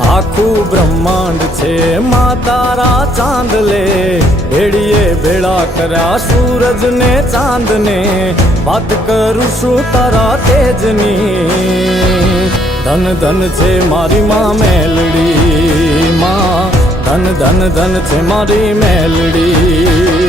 આખું બ્રહ્માંડ છે માં તારા ચાંદલે, ભેળીએ ભેળા કર્યા સૂરજ ને ચાંદ ને, વાત કરું છું તારા તેજની. ધન ધન છે મારી માં મેલડી, માં ધન ધન ધન છે મારી મેલડી.